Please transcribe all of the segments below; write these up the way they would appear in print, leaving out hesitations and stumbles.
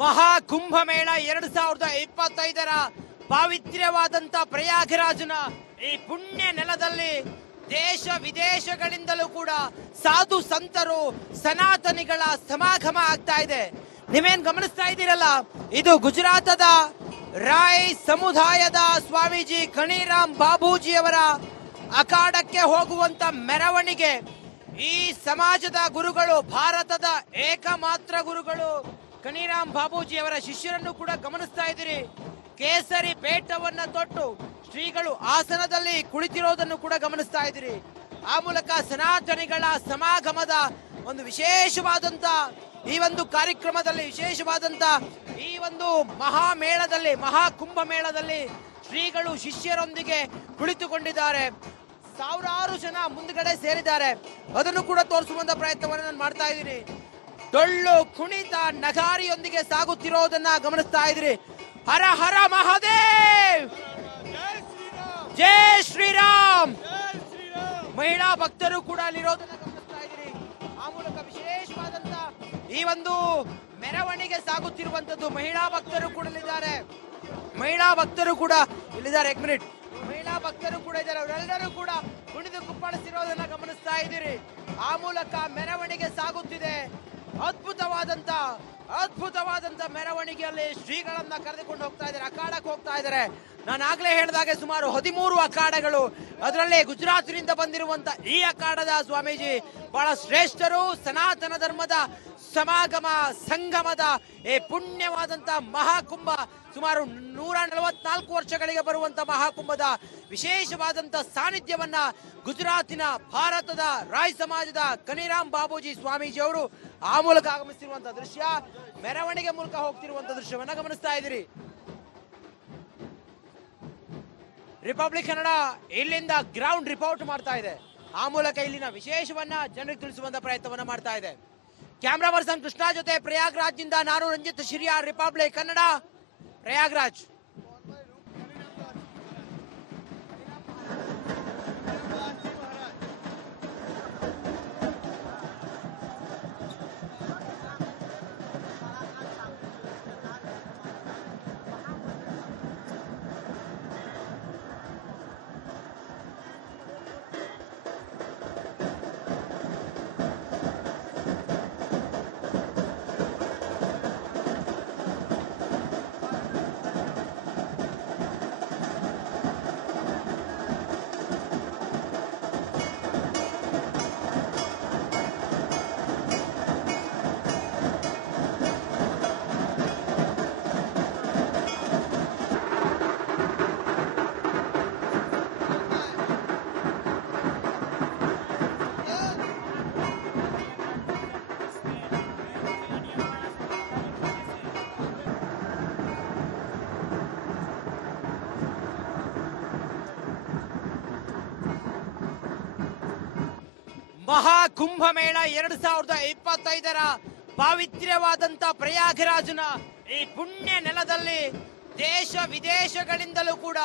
ಮಹಾ ಕುಂಭಮೇಳ 2025ರ ಪಾವಿತ್ರ್ಯವಾದಂತ ಪ್ರಯಾಗರಾಜನ ಈ ಪುಣ್ಯ ನೆಲದಲ್ಲಿ ದೇಶ ವಿದೇಶಗಳಿಂದಲೂ ಕೂಡ ಸಾಧು ಸಂತರು ಸನಾತನಿಗಳ ಸಮಾಗಮ ಆಗ್ತಾ ಇದೆ. ನೀವೇನ್ ಗಮನಿಸ್ತಾ ಇದ್ದೀರಲ್ಲ, ಇದು ಗುಜರಾತದ ರಾಯ್ ಸಮುದಾಯದ ಸ್ವಾಮೀಜಿ ಕಣಿರಾಮ್ ಬಾಬೂಜಿಯವರ ಅಖಾಡಕ್ಕೆ ಹೋಗುವಂತ ಮೆರವಣಿಗೆ. ಈ ಸಮಾಜದ ಗುರುಗಳು, ಭಾರತದ ಏಕಮಾತ್ರ ಗುರುಗಳು ಕಣಿರಾಮ್ ಬಾಬೂಜಿಯವರ ಶಿಷ್ಯರನ್ನು ಕೂಡ ಗಮನಿಸ್ತಾ ಇದ್ದೀರಿ. ಕೇಸರಿ ಪೇಟವನ್ನ ತೊಟ್ಟು ಶ್ರೀಗಳು ಆಸನದಲ್ಲಿ ಕುಳಿತಿರೋದನ್ನು ಕೂಡ ಗಮನಿಸ್ತಾ ಇದ್ದೀರಿ. ಆ ಮೂಲಕ ಸನಾತನಿಗಳ ಸಮಾಗಮದ ಒಂದು ವಿಶೇಷವಾದಂತ ಈ ಒಂದು ಕಾರ್ಯಕ್ರಮದಲ್ಲಿ, ವಿಶೇಷವಾದಂತ ಈ ಒಂದು ಮಹಾಮೇಳದಲ್ಲಿ, ಮಹಾಕುಂಭ ಮೇಳದಲ್ಲಿ ಶ್ರೀಗಳು ಶಿಷ್ಯರೊಂದಿಗೆ ಕುಳಿತುಕೊಂಡಿದ್ದಾರೆ. ಸಾವಿರಾರು ಜನ ಮುಂದ್ಗಡೆ ಸೇರಿದ್ದಾರೆ. ಅದನ್ನು ಕೂಡ ತೋರಿಸುವಂತ ಪ್ರಯತ್ನವನ್ನು ನಾನು ಮಾಡ್ತಾ ಇದ್ದೀನಿ. ಡೊಳ್ಳು ಕುಣಿತ ನಗಾರಿಯೊಂದಿಗೆ ಸಾಗುತ್ತಿರೋದನ್ನ ಗಮನಿಸ್ತಾ ಇದ್ರಿ. ಹರ ಹರ ಮಹಾದೇವ್, ಜೈ ಶ್ರೀರಾಮ್. ಮಹಿಳಾ ಭಕ್ತರು ಕೂಡ ಅಲ್ಲಿರೋದನ್ನ ಗಮನಿಸ್ತಾ ಇದ್ರಿ. ಆ ಮೂಲಕ ವಿಶೇಷವಾದಂತ ಈ ಒಂದು ಮೆರವಣಿಗೆ ಸಾಗುತ್ತಿರುವಂತದ್ದು. ಮಹಿಳಾ ಭಕ್ತರು ಕೂಡ ಇಲ್ಲಿದ್ದಾರೆ. ಮಹಿಳಾ ಭಕ್ತರು ಕೂಡ ಇಲ್ಲಿದ್ದಾರೆ. 1 ಮಿನಿಟ್. ಮಹಿಳಾ ಭಕ್ತರು ಕೂಡ ಇದ್ದಾರೆ. ಅವರೆಲ್ಲರೂ ಕೂಡ ಕುಣಿದು ಕುಪ್ಪಳಿಸಿರೋದನ್ನ ಗಮನಿಸ್ತಾ ಇದ್ದೀರಿ. ಆ ಮೂಲಕ ಮೆರವಣಿಗೆ ಸಾಗುತ್ತಿದೆ. ಅದ್ಭುತವಾದಂತ ಮೆರವಣಿಗೆಯಲ್ಲಿ ಶ್ರೀಗಳನ್ನ ಕರೆದುಕೊಂಡು ಹೋಗ್ತಾ ಇದ್ದಾರೆ. ಅಖಾಡಕ್ಕೆ ಹೋಗ್ತಾ ಇದ್ದಾರೆ. ನಾನು ಆಗ್ಲೇ ಹೇಳಿದಾಗೆ ಸುಮಾರು 13 ಅಖಾಡಗಳು, ಅದರಲ್ಲಿ ಗುಜರಾತ್ನಿಂದ ಬಂದಿರುವಂತ ಈ ಅಖಾಡದ ಸ್ವಾಮೀಜಿ ಬಹಳ ಶ್ರೇಷ್ಠರು. ಸನಾತನ ಧರ್ಮದ ಸಮಾಗಮ ಸಂಗಮದ ಈ ಪುಣ್ಯವಾದಂತ ಮಹಾಕುಂಭ, ಸುಮಾರು 144 ವರ್ಷಗಳಿಗೆ ಬರುವಂತ ಮಹಾಕುಂಭದ ವಿಶೇಷವಾದಂತ ಸಾನ್ನಿಧ್ಯವನ್ನ ಗುಜರಾತಿನ ಭಾರತದ ರಾಯ್ ಸಮಾಜದ ಕಣಿರಾಮ್ ಬಾಬೂಜಿ ಸ್ವಾಮೀಜಿ ಅವರು ಆ ಮೂಲಕ ಆಗಮಿಸಿರುವಂತಹ ದೃಶ್ಯ, ಮೆರವಣಿಗೆ ಮೂಲಕ ಹೋಗ್ತಿರುವಂತಹ ದೃಶ್ಯವನ್ನ ಗಮನಿಸ್ತಾ ಇದ್ದೀರಿ. ರಿಪಬ್ಲಿಕ್ ಕನ್ನಡ ಇಲ್ಲಿಂದ ಗ್ರೌಂಡ್ ರಿಪೋರ್ಟ್ ಮಾಡ್ತಾ ಇದೆ. ಆ ಮೂಲಕ ಇಲ್ಲಿನ ವಿಶೇಷವನ್ನ ಜನರಿಗೆ ತಿಳಿಸುವಂತ ಪ್ರಯತ್ನವನ್ನ ಮಾಡ್ತಾ ಇದೆ. ಕ್ಯಾಮ್ರಾ ಪರ್ಸನ್ ಕೃಷ್ಣ ಜೊತೆ ಪ್ರಯಾಗ್ರಾಜ್ನಿಂದ ನಾನು ರಂಜಿತ್ ಶಿರಿಯಾರ್, ರಿಪಬ್ಲಿಕ್ ಕನ್ನಡ, ಪ್ರಯಾಗ್ರಾಜ್. ಮಹಾಕುಂಭಮೇಳ 2025ರ ಪಾವಿತ್ರ್ಯವಾದಂತ ಪ್ರಯಾಗರಾಜನ ಈ ಪುಣ್ಯ ನೆಲದಲ್ಲಿ ದೇಶ ವಿದೇಶಗಳಿಂದಲೂ ಕೂಡ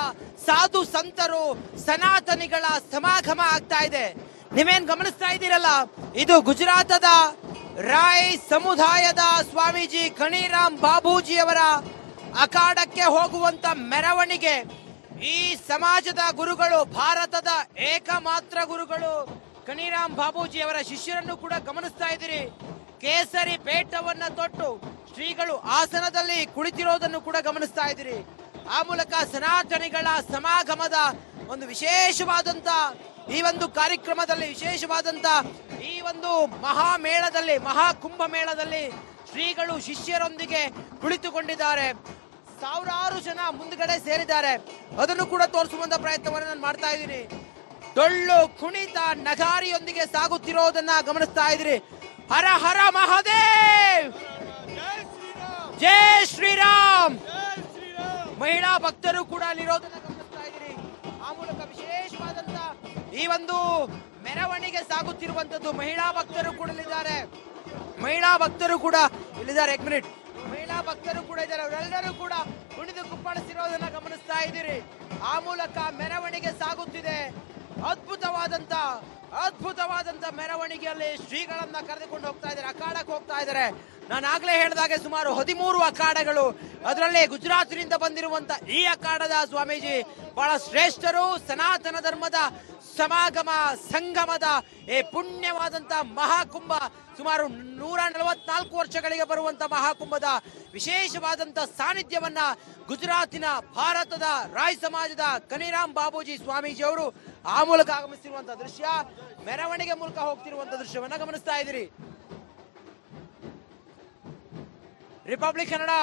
ಸಾಧು ಸಂತರು ಸನಾತನಿಗಳ ಸಮಾಗಮ ಆಗ್ತಾ ಇದೆ. ನೀವೇನ್ ಗಮನಿಸ್ತಾ ಇದ್ದೀರಲ್ಲ, ಇದು ಗುಜರಾತದ ರಾಯ್ ಸಮುದಾಯದ ಸ್ವಾಮೀಜಿ ಕಣಿರಾಮ್ ಬಾಬೂಜಿಯವರ ಅಖಾಡಕ್ಕೆ ಹೋಗುವಂತ ಮೆರವಣಿಗೆ. ಈ ಸಮಾಜದ ಗುರುಗಳು, ಭಾರತದ ಏಕಮಾತ್ರ ಗುರುಗಳು ಕಣಿರಾಮ್ ಬಾಬೂಜಿಯವರ ಶಿಷ್ಯರನ್ನು ಕೂಡ ಗಮನಿಸ್ತಾ ಇದ್ದೀರಿ. ಕೇಸರಿ ಪೇಟವನ್ನ ತೊಟ್ಟು ಶ್ರೀಗಳು ಆಸನದಲ್ಲಿ ಕುಳಿತಿರೋದನ್ನು ಕೂಡ ಗಮನಿಸ್ತಾ ಇದ್ದೀರಿ. ಆ ಮೂಲಕ ಸನಾತನಿಗಳ ಸಮಾಗಮದ ಒಂದು ವಿಶೇಷವಾದಂತ ಈ ಒಂದು ಕಾರ್ಯಕ್ರಮದಲ್ಲಿ, ವಿಶೇಷವಾದಂತ ಈ ಒಂದು ಮಹಾಮೇಳದಲ್ಲಿ, ಮಹಾಕುಂಭ ಮೇಳದಲ್ಲಿ ಶ್ರೀಗಳು ಶಿಷ್ಯರೊಂದಿಗೆ ಕುಳಿತುಕೊಂಡಿದ್ದಾರೆ. ಸಾವಿರಾರು ಜನ ಮುಂದ್ಗಡೆ ಸೇರಿದ್ದಾರೆ. ಅದನ್ನು ಕೂಡ ತೋರಿಸುವಂತ ಪ್ರಯತ್ನವನ್ನು ನಾನು ಮಾಡ್ತಾ ಇದ್ದೀನಿ. ಡೊಳ್ಳು ಕುಣಿತ ನಗಾರಿಯೊಂದಿಗೆ ಸಾಗುತ್ತಿರೋದನ್ನ ಗಮನಿಸ್ತಾ ಇದ್ದೀರಿ. ಹರ ಹರ ಮಹಾದೇವ್, ಜೈ ಶ್ರೀರಾಮ್. ಮಹಿಳಾ ಭಕ್ತರು ಕೂಡ ಅಲ್ಲಿರೋದನ್ನ ಗಮನಿಸ್ತಾ ಇದ್ದೀರಿ. ಆ ಮೂಲಕ ವಿಶೇಷವಾದಂತ ಈ ಒಂದು ಮೆರವಣಿಗೆ ಸಾಗುತ್ತಿರುವಂತದ್ದು. ಮಹಿಳಾ ಭಕ್ತರು ಕೂಡ ಇಲ್ಲಿದ್ದಾರೆ. ಮಹಿಳಾ ಭಕ್ತರು ಕೂಡ ಇಲ್ಲಿದ್ದಾರೆ. 1 ಮಿನಿಟ್. ಮಹಿಳಾ ಭಕ್ತರು ಕೂಡ ಇದ್ದಾರೆ. ಅವರೆಲ್ಲರೂ ಕೂಡ ಕುಣಿದು ಕುಪ್ಪಳಿಸಿರೋದನ್ನ ಗಮನಿಸ್ತಾ ಇದ್ದೀರಿ. ಆ ಮೂಲಕ ಮೆರವಣಿಗೆ ಸಾಗುತ್ತಿದೆ. ಅದ್ಭುತವಾದಂತ ಮೆರವಣಿಗೆಯಲ್ಲಿ ಶ್ರೀಗಳನ್ನ ಕರೆದುಕೊಂಡು ಹೋಗ್ತಾ ಇದ್ದಾರೆ, ಅಖಾಡಕ್ಕೆ ಹೋಗ್ತಾ ಇದ್ದಾರೆ. ನಾನು ಆಗ್ಲೇ ಹೇಳಿದಾಗೆ ಸುಮಾರು 13 ಅಖಾಡಗಳು, ಅದರಲ್ಲಿ ಗುಜರಾತ್ನಿಂದ ಬಂದಿರುವಂತ ಈ ಅಖಾಡದ ಸ್ವಾಮೀಜಿ ಬಹಳ ಶ್ರೇಷ್ಠರು. ಸನಾತನ ಧರ್ಮದ ಸಮಾಗಮ ಸಂಗಮದ ಈ ಪುಣ್ಯವಾದಂತ ಮಹಾಕುಂಭ, ಸುಮಾರು 144 ವರ್ಷಗಳಿಗೆ ಬರುವಂತ ಮಹಾಕುಂಭದ ವಿಶೇಷವಾದಂತ ಸಾನ್ನಿಧ್ಯವನ್ನ ಗುಜರಾತಿನ ಭಾರತದ ರಾಯ್ ಸಮಾಜದ ಕನಿರಾಮ್ ಬಾಬೂಜಿ ಸ್ವಾಮೀಜಿ ಅವರು ಆ ಮೂಲಕ ಆಗಮಿಸಿರುವಂತಹ ದೃಶ್ಯ, ಮೆರವಣಿಗೆ ಮೂಲಕ ಹೋಗ್ತಿರುವಂತಹ ದೃಶ್ಯವನ್ನ ಗಮನಿಸ್ತಾ ಇದ್ದೀರಿ. ರಿಪಬ್ಲಿಕ್ ಕನ್ನಡ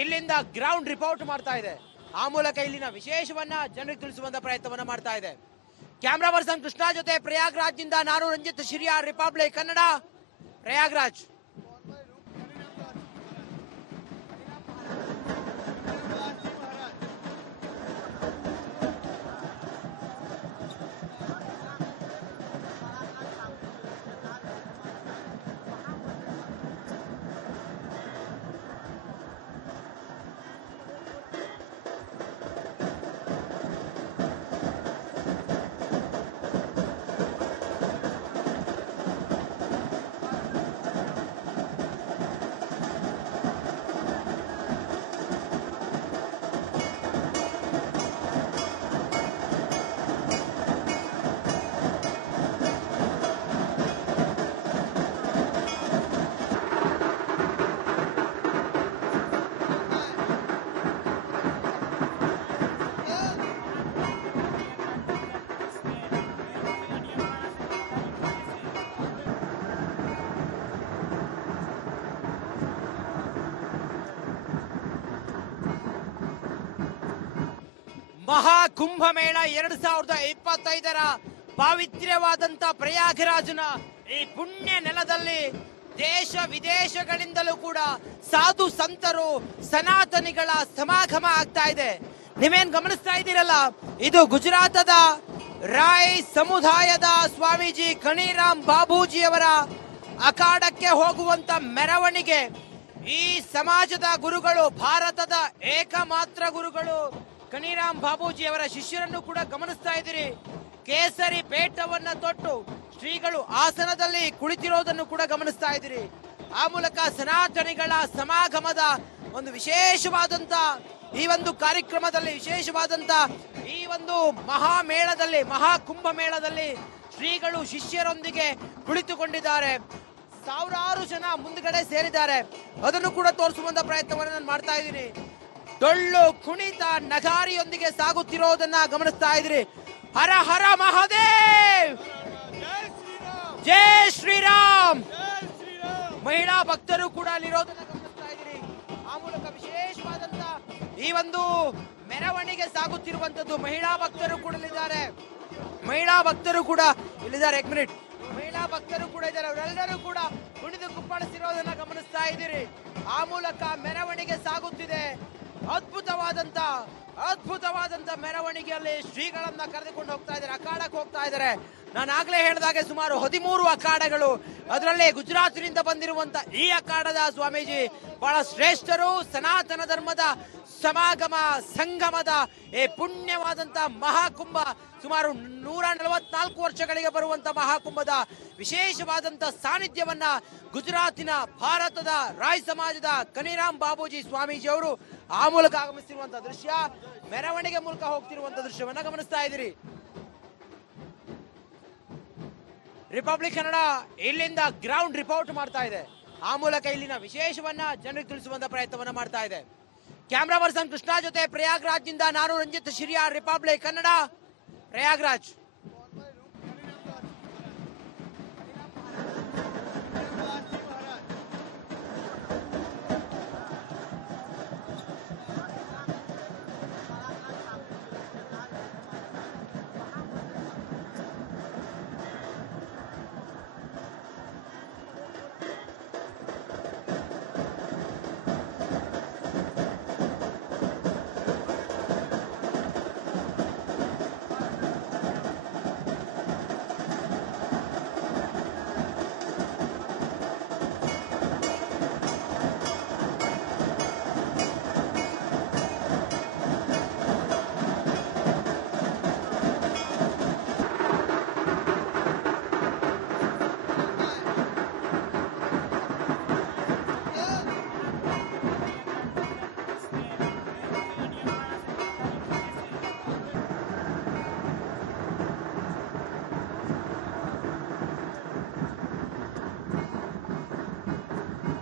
ಇಲ್ಲಿಂದ ಗ್ರೌಂಡ್ ರಿಪೋರ್ಟ್ ಮಾಡ್ತಾ ಇದೆ. ಆ ಮೂಲಕ ಇಲ್ಲಿನ ವಿಶೇಷವನ್ನ ಜನರಿಗೆ ತಿಳಿಸುವಂತ ಪ್ರಯತ್ನವನ್ನ ಮಾಡ್ತಾ ಇದೆ. ಕ್ಯಾಮ್ರಾ ಪರ್ಸನ್ ಕೃಷ್ಣ ಜೊತೆ ಪ್ರಯಾಗ್ರಾಜ್ನಿಂದ ನಾನು ರಂಜಿತ್ ಶಿರಿಯಾರ್, ರಿಪಬ್ಲಿಕ್ ಕನ್ನಡ, ಪ್ರಯಾಗ್ರಾಜ್. ಮಹಾಕುಂಭಮೇಳ 2025ರ ಪಾವಿತ್ರ್ಯವಾದಂತ ಪ್ರಯಾಗರಾಜನ ಈ ಪುಣ್ಯ ನೆಲದಲ್ಲಿ ದೇಶ ವಿದೇಶಗಳಿಂದಲೂ ಕೂಡ ಸಾಧು ಸಂತರು ಸನಾತನಿಗಳ ಸಮಾಗಮ ಆಗ್ತಾ ಇದೆ. ನೀವೇನ್ ಗಮನಿಸ್ತಾ ಇದ್ದೀರಲ್ಲ, ಇದು ಗುಜರಾತದ ರಾಯ್ ಸಮುದಾಯದ ಸ್ವಾಮೀಜಿ ಕನಿರಾಮ್ ಬಾಬೂಜಿಯವರ ಅಖಾಡಕ್ಕೆ ಹೋಗುವಂತ ಮೆರವಣಿಗೆ. ಈ ಸಮಾಜದ ಗುರುಗಳು, ಭಾರತದ ಏಕಮಾತ್ರ ಗುರುಗಳು ಕನಿರಾಮ್ ಬಾಬೂಜಿ ಅವರ ಶಿಷ್ಯರನ್ನು ಕೂಡ ಗಮನಿಸ್ತಾ ಇದ್ದೀರಿ. ಕೇಸರಿ ಪೇಟವನ್ನ ತೊಟ್ಟು ಶ್ರೀಗಳು ಆಸನದಲ್ಲಿ ಕುಳಿತಿರೋದನ್ನು ಕೂಡ ಗಮನಿಸ್ತಾ ಇದ್ದೀರಿ. ಆ ಮೂಲಕ ಸನಾತನಿಗಳ ಸಮಾಗಮದ ಒಂದು ವಿಶೇಷವಾದಂತ ಈ ಒಂದು ಕಾರ್ಯಕ್ರಮದಲ್ಲಿ, ವಿಶೇಷವಾದಂತ ಈ ಒಂದು ಮಹಾಮೇಳದಲ್ಲಿ, ಮಹಾಕುಂಭ ಮೇಳದಲ್ಲಿ ಶ್ರೀಗಳು ಶಿಷ್ಯರೊಂದಿಗೆ ಕುಳಿತುಕೊಂಡಿದ್ದಾರೆ. ಸಾವಿರಾರು ಜನ ಮುಂದ್ಗಡೆ ಸೇರಿದ್ದಾರೆ. ಅದನ್ನು ಕೂಡ ತೋರಿಸುವಂತ ಪ್ರಯತ್ನವನ್ನು ನಾನು ಮಾಡ್ತಾ ಇದ್ದೀನಿ. ಡೊಳ್ಳು ಕುಣಿತ ನಗಾರಿಯೊಂದಿಗೆ ಸಾಗುತ್ತಿರೋದನ್ನ ಗಮನಿಸ್ತಾ ಇದ್ರಿ. ಹರ ಹರ ಮಹಾದೇವ್, ಜೈ ಶ್ರೀರಾಮ್. ಮಹಿಳಾ ಭಕ್ತರು ಕೂಡ ಅಲ್ಲಿರೋದನ್ನ ಗಮನಿಸ್ತಾ ಇದ್ರಿ. ಆ ಮೂಲಕ ವಿಶೇಷವಾದಂತ ಈ ಒಂದು ಮೆರವಣಿಗೆ ಸಾಗುತ್ತಿರುವಂತದ್ದು. ಮಹಿಳಾ ಭಕ್ತರು ಕೂಡ ಇಲ್ಲಿದ್ದಾರೆ. ಮಹಿಳಾ ಭಕ್ತರು ಕೂಡ ಇಲ್ಲಿದ್ದಾರೆ. 1 ಮಿನಿಟ್. ಮಹಿಳಾ ಭಕ್ತರು ಕೂಡ ಇದ್ದಾರೆ. ಅವರೆಲ್ಲರೂ ಕೂಡ ಕುಣಿದು ಕುಪ್ಪಳಿಸಿರೋದನ್ನ ಗಮನಿಸ್ತಾ ಇದ್ದೀರಿ. ಆ ಮೂಲಕ ಮೆರವಣಿಗೆ ಸಾಗುತ್ತಿದೆ. ಅದ್ಭುತವಾದಂತ ಮೆರವಣಿಗೆಯಲ್ಲಿ ಶ್ರೀಗಳನ್ನ ಕರೆದುಕೊಂಡು ಹೋಗ್ತಾ ಇದ್ದಾರೆ, ಅಖಾಡಕ್ಕೆ ಹೋಗ್ತಾ ಇದ್ದಾರೆ. ನಾನು ಆಗ್ಲೇ ಹೇಳಿದಾಗೆ ಸುಮಾರು 13 ಅಖಾಡಗಳು, ಅದರಲ್ಲಿ ಗುಜರಾತ್ನಿಂದ ಬಂದಿರುವಂತ ಈ ಅಖಾಡದ ಸ್ವಾಮೀಜಿ ಬಹಳ ಶ್ರೇಷ್ಠರು. ಸನಾತನ ಧರ್ಮದ ಸಮಾಗಮ ಸಂಗಮದ ಈ ಪುಣ್ಯವಾದಂತ ಮಹಾಕುಂಭ, ಸುಮಾರು 144 ವರ್ಷಗಳಿಗೆ ಬರುವಂತ ಮಹಾಕುಂಭದ ವಿಶೇಷವಾದಂತ ಸಾನ್ನಿಧ್ಯವನ್ನ ಗುಜರಾತಿನ ಭಾರತದ ರಾಯ್ ಸಮಾಜದ ಕನಿರಾಮ್ ಬಾಬೂಜಿ ಸ್ವಾಮೀಜಿ ಅವರು ಆ ಮೂಲಕ ಆಗಮಿಸಿರುವಂತಹ ದೃಶ್ಯ, ಮೆರವಣಿಗೆ ಮೂಲಕ ಹೋಗ್ತಿರುವಂತಹ ದೃಶ್ಯವನ್ನ ಗಮನಿಸ್ತಾ ಇದ್ದೀರಿ. ರಿಪಬ್ಲಿಕ್ ಕನ್ನಡ ಇಲ್ಲಿಂದ ಗ್ರೌಂಡ್ ರಿಪೋರ್ಟ್ ಮಾಡ್ತಾ ಇದೆ. ಆ ಮೂಲಕ ಇಲ್ಲಿನ ವಿಶೇಷವನ್ನ ಜನರಿಗೆ ತಿಳಿಸುವಂತ ಪ್ರಯತ್ನವನ್ನ ಮಾಡ್ತಾ ಇದೆ. ಕ್ಯಾಮ್ರಾ ಪರ್ಸನ್ ಕೃಷ್ಣ ಜೊತೆ ಪ್ರಯಾಗ್ರಾಜ್ನಿಂದ ನಾನು ರಂಜಿತ್ ಶಿರಿಯಾರ್, ರಿಪಬ್ಲಿಕ್ ಕನ್ನಡ, ಪ್ರಯಾಗ್ರಾಜ್.